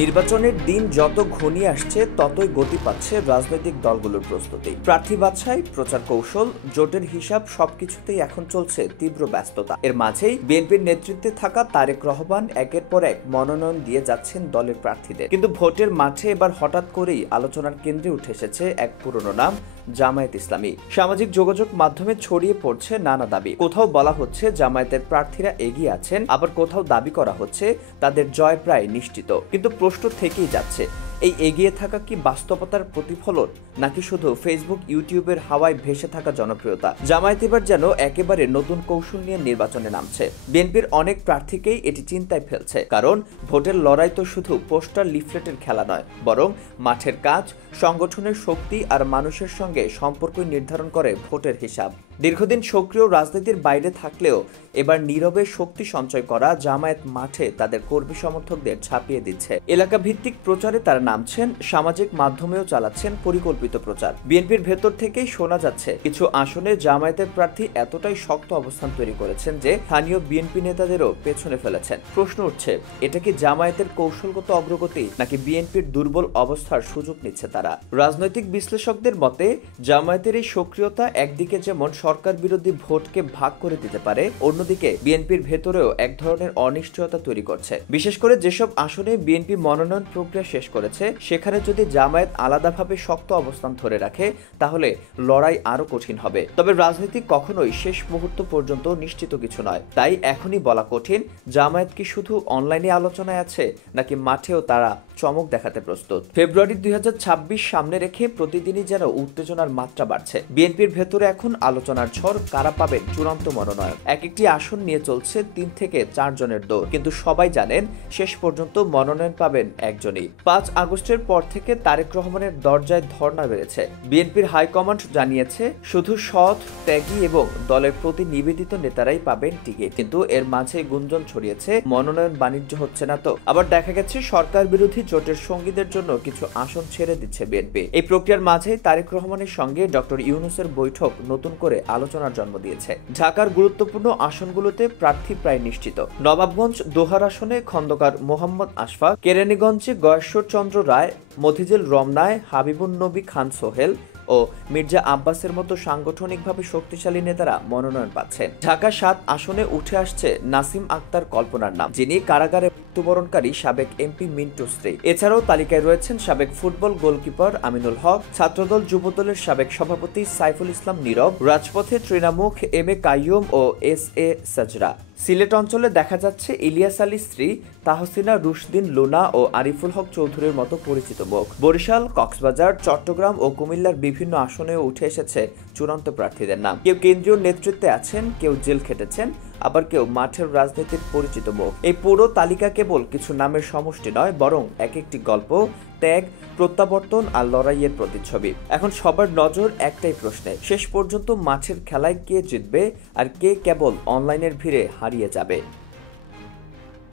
নির্বাচনের দিন যত ঘনিয়ে আসছে ততই গতি পাচ্ছে রাজনৈতিক দলগুলোর প্রস্তুতি। প্রার্থী বাছাই, প্রচার কৌশল, জোটের হিসাব সবকিছুতেই এখন চলছে তীব্র ব্যস্ততা। এর মাঝেই বিএনপির নেতৃত্বে থাকা তারেক রহমান একের পর এক মনোনয়ন দিয়ে যাচ্ছেন দলের প্রার্থীদের। কিন্তু ভোটের মাঠে এবার হঠাৎ করেই আলোচনার কেন্দ্রে উঠে এসেছে এক পুরনো নাম, জামায়াত ইসলামী। সামাজিক যোগাযোগ মাধ্যমে ছড়িয়ে পড়ছে নানা দাবি। কোথাও বলা হচ্ছে জামায়াতের প্রার্থীরা এগিয়ে আছেন, আবার কোথাও দাবি করা হচ্ছে তাদের জয় প্রায় নিশ্চিত। কিন্তু প্রশ্ন থেকেই যাচ্ছে, এই এগিয়ে থাকা কি বাস্তবতার প্রতিফলন, নাকি শুধু ফেসবুক ইউটিউবের হাওয়ায় ভেসে থাকা জনপ্রিয়তা? জামায়াত এবার যেন একেবারে নতুন কৌশল নিয়ে নির্বাচনে নামছে। বিএনপির অনেক প্রার্থীকেই এটি চিন্তায় ফেলছে, কারণ ভোটের লড়াই তো শুধু পোস্টার লিফলেটের খেলা নয়, বরং মাঠের কাজ, সংগঠনের শক্তি আর মানুষের সঙ্গে সম্পর্কই নির্ধারণ করে ভোটের হিসাব। দীর্ঘদিন সক্রিয় রাজনীতির বাইরে থাকলেও এবার নীরবে শক্তি সঞ্চয় করা জামায়াত মাঠে তাদের কর্মী সমর্থকদের ছাপিয়ে দিচ্ছে। এলাকা ভিত্তিক প্রচারে তারা নামছেন, সামাজিক মাধ্যমেও চালাচ্ছেন পরিকল্পিত প্রচার। বিএনপির ভেতর থেকেই শোনা যাচ্ছে কিছু আসনে জামায়াতের প্রার্থী এতটাই শক্ত অবস্থান তৈরি করেছেন যে স্থানীয় বিএনপি নেতাদেরও পেছনে ফেলেছেন। প্রশ্ন উঠছে, এটা কি জামায়াতের কৌশলগত অগ্রগতি, নাকি বিএনপির দুর্বল অবস্থার সুযোগ নিচ্ছে তারা? রাজনৈতিক বিশ্লেষকদের মতে জামায়াতের এই সক্রিয়তা একদিকে যেমন সরকার বিরোধী ভোটকে ভাগ করে দিতে পারে, অন্যদিকে বিএনপির ভেতরেও এক ধরনের অনিশ্চয়তা তৈরি করছে। বিশেষ করে যেসব আসনে বিএনপি মনোনয়ন প্রক্রিয়া শেষ করেছে, সেখানে যদি জামায়াত আলাদাভাবে শক্ত অবস্থান ধরে রাখে, তাহলে লড়াই আরো কঠিন হবে। তবে রাজনীতি কখনোই শেষ মুহূর্ত পর্যন্ত নিশ্চিত কিছু নয়। তাই এখনই বলা কঠিন জামায়াত কি শুধু অনলাইনে আলোচনায় আছে, নাকি মাঠেও তারা চমক দেখাতে প্রস্তুত। ফেব্রুয়ারি 2026 সামনে রেখে প্রতিদিনই যেন উত্তেজনার মাত্রা বাড়ছে। বিএনপির ভেতরে এখন আলোচনার ঝড়, কারা পাবেন চূড়ান্ত মনোনয়ন। এক একটি আসন নিয়ে চলছে 3 থেকে 4 জনের দৌড়, কিন্তু সবাই জানেন শেষ পর্যন্ত মনোনয়ন পাবেন একজনই। 5 আগস্টের পর থেকে তারেক রহমানের দরজায় ধর্ণা বেড়েছে। বিএনপির হাইকমান্ড জানিয়েছে শুধু সৎ, ত্যাগী এবং দলের প্রতি নিবেদিত নেতারাই পাবেন টিকিট। কিন্তু এর মাঝে গুঞ্জন ছড়িয়েছে মনোনয়ন বাণিজ্য হচ্ছে না তো। আবার দেখা গেছে সরকার বিরোধী জোটের সঙ্গীদের জন্য কিছু আসন ছেড়ে দিচ্ছে বিএনপি। এই প্রক্রিয়ার মাঝেই তারেক রহমানের সঙ্গে ডক্টর ইউনূসের বৈঠক নতুন করে আলোচনার জন্ম দিয়েছে। ঢাকার গুরুত্বপূর্ণ আসনগুলোতে প্রার্থী প্রায় নিশ্চিত। নবাবগঞ্জ দোহার আসনে খন্দকার মোহাম্মদ আশফাক, কেরানীগঞ্জে গয়েশ্বরচন্দ্র রায়, মতিঝিল রমনায় হাবিবুন নবী খান সোহেল ও মির্জা আব্বাসের মতো সাংগঠনিকভাবে শক্তিশালী নেতারা মনোনয়ন পাচ্ছেন। ঢাকা 7 আসনে উঠে আসছে নাসিম আক্তার কল্পনার নাম, যিনি কারাগারে মৃত্যুবরণকারী সাবেক এমপি মিন্টুর স্ত্রী। এছাড়াও তালিকায় রয়েছেন সাবেক ফুটবল গোলকিপার আমিনুল হক, ছাত্রদল যুবদলের সাবেক সভাপতি সাইফুল ইসলাম নীরব, রাজপথে তৃণমুখ এম এ কাইয়ুম ও এস এ সাজরা। সিলেট অঞ্চলে দেখা যাচ্ছে ইলিয়াস আলীর স্ত্রী তাহসিনা রুশদিন লুনা ও আরিফুল হক চৌধুরীর মতো পরিচিত মুখ। বরিশাল, কক্সবাজার, চট্টগ্রাম ও কুমিল্লার বিভিন্ন আসনেও উঠে এসেছে চূড়ান্ত প্রার্থীদের নাম। কেউ কেন্দ্রীয় নেতৃত্বে আছেন, কেউ জেল খেটেছেন, আবার কেউ মাঠের রাজনীতির পরিচিত মুখ। এই পুরো তালিকা কেবল কিছু নামের সমষ্টি নয়, বরং এক একটি গল্প, ত্যাগ, প্রত্যাবর্তন আর লড়াইয়ের প্রতিচ্ছবি। এখন সবার নজর একটাই প্রশ্নে, শেষ পর্যন্ত মাঠের খেলায় কে জিতবে আর কে কেবল অনলাইনের ভিড়ে হারিয়ে যাবে।